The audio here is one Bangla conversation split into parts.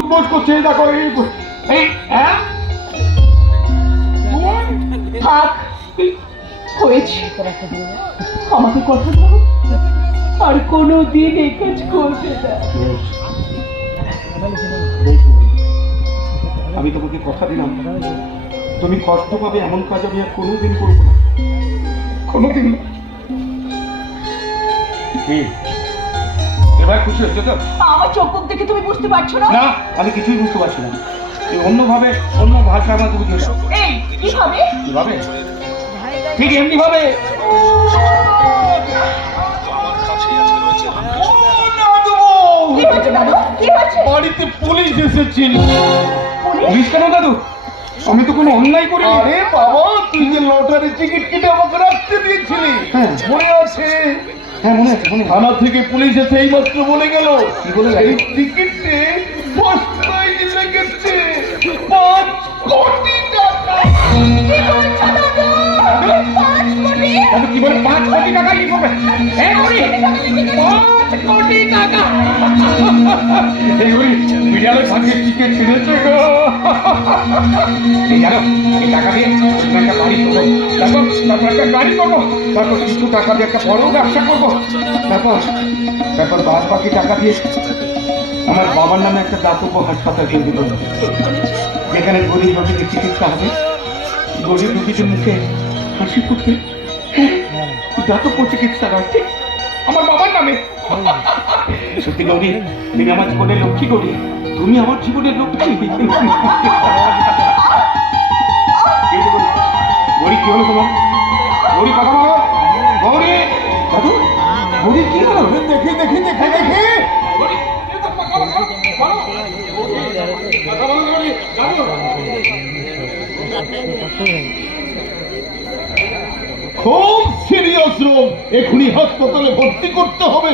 উদ্বোস করছে এই দেখো এই এই হ্যাঁ? থাক। হয়েছে। আমাকে কথা দাও। আর কোনো দিন এই কাজ করবে না। আমি তোমাকে কথা দিলাম। তুমি কষ্ট পাবে এমন কাজ আমি আর কোনোদিন করব না। কোনোদিন না? এবার খুশি হচ্ছে তো? আমার চোখ মুখ দেখে তুমি বুঝতে পারছ না? না আমি কিছুই বুঝতে পারছি না। এই অন্যভাবে অন্য ভাষা আমার তুমি এই কি হবে? কীভাবে? ঠিক এমনি ভাবে বাড়িতে পুলিশ এসেছিল পুলিশ? পুলিশ কেন দাদু? আমি তো কোনো অন্যায় করি আরে বাবা তুই যে লটারি টিকিট কেটে আমাকে রাখতে দিয়েছিলি হ্যাঁ। মনে আছে? হ্যাঁ মনে আছে মনে থানা থেকে পুলিশ এসে এই মাত্র বলে গেল কি বলে? এই টিকিটে বস্তায় লেগেছে। পাঁচ কোটি টাকা। কি বলে? পাঁচ কোটি টাকা কি করবে পাঁচ কোটি টাকা এই বিড়ালের ভাগ্যে টিকে ছিঁড়েছে গো। এই জানো এই টাকা দিয়ে একটা বাড়ি করব তারপর একটা গাড়ি করব তারপর কিছু টাকা দিয়ে একটা বড় ব্যবসা করব তারপর তারপর বাদ বাকি টাকা দিয়ে আমার বাবার নামে একটা দাতব্য হাসপাতাল তৈরি করব যেখানে গরিব রোগীদের চিকিৎসা হবে গরিব রোগীদের মুখে হাসি ফুটবে দাতব্য চিকিৎসার অর্থে আমার বাবার নামে সত্যি গৌরী তুমি আমার জীবনের লক্ষ্মী গৌরী তুমি আমার জীবনের লক্ষ্মী? গৌরী কি হলো তোমার গৌরী কথা বলো। গৌরী দাদু গৌরী কি হলো? দেখি দেখি দেখি দেখি। খুব সিরিয়াস রোগ। এখনই হাসপাতালে ভর্তি করতে হবে?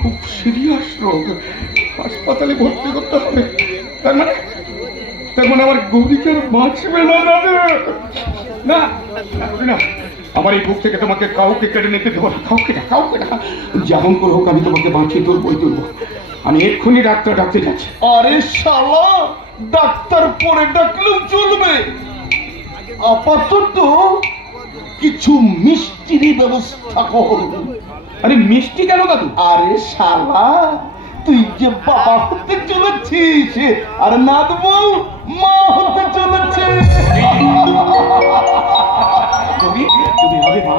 খুব সিরিয়াস রোগ। হাসপাতালে ভর্তি করতে হবে। তার মানে তার মানে আমার গৌরীকে আর বাঁচবে না না না, আমার এই বুক থেকে তোমাকে কাউকে কেড়ে নিতে দেবো না কাউকে না কাউকে না। যেমন করে হোক আমি তোমাকে বাঁচিয়ে তুলবই তুলবো। আমি এক্ষুনি ডাক্তার ডাকতে যাচ্ছি। আরে শালা ডাক্তার পরে ডাকলেও চলবে। আপাতত কিছু মিষ্টির ব্যবস্থা কর। আরে মিষ্টি কেন দাদু? আরে শালা তুই যে বাবা হতে চলেছিস আর নাদ বউ মা হতে চলেছে। গৌরী তুমি হবে মা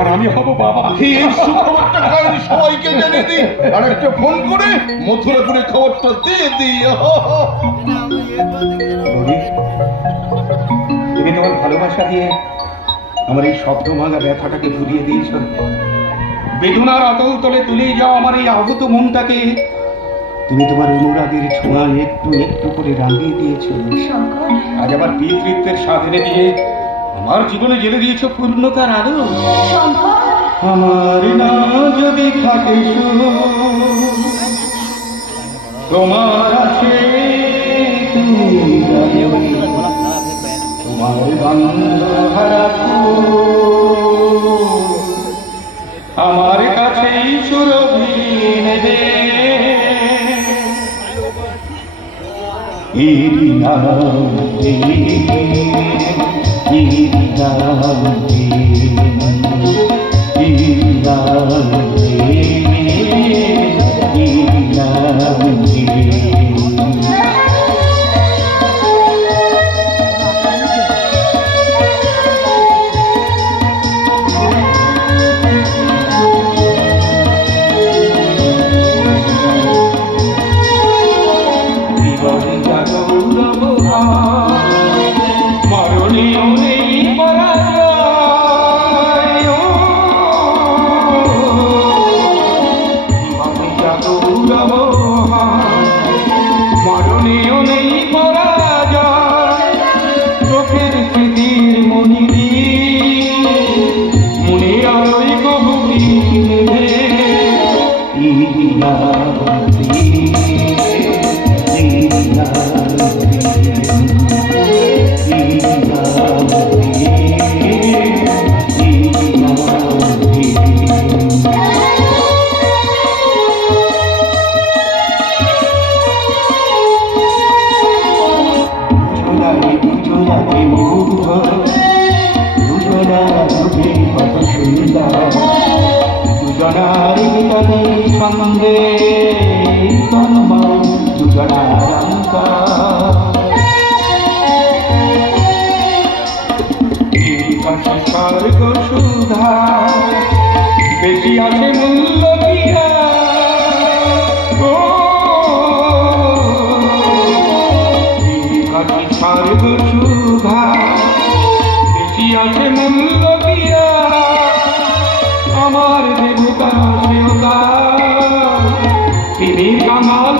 আর আমি হব বাবা। এই সুখবরটা গায়ের সবাইকে জানিয়ে দিই আর একটা ফোন করে মথুরাপুরে খবরটা দিয়ে দিই। তুমি তোমার ভালোবাসা দিয়ে আমার এই শব্দ ভাঙা ব্যথাটাকে ভুলিয়ে দিয়েছ। বেদনার আতল তলে তুলে যাও আমার এই আহত মনটাকে। তুমি তোমার অনুরাগের ছোঁয়া একটু একটু করে রাঙিয়ে দিয়েছ। আজ আবার পিতৃত্বের স্বাদ এনে দিয়ে আমার জীবনে জেলে দিয়েছ পূর্ণতার আলো আমার না যদি থাকে তোমার আছে। তোমার বান্ধব নাম দে, এরি নাম তন্ময় দুজনারঙ্কা স্বর্গ সুধা বেশি আছে মূল্য ও স্বর্গ তিনি কামাল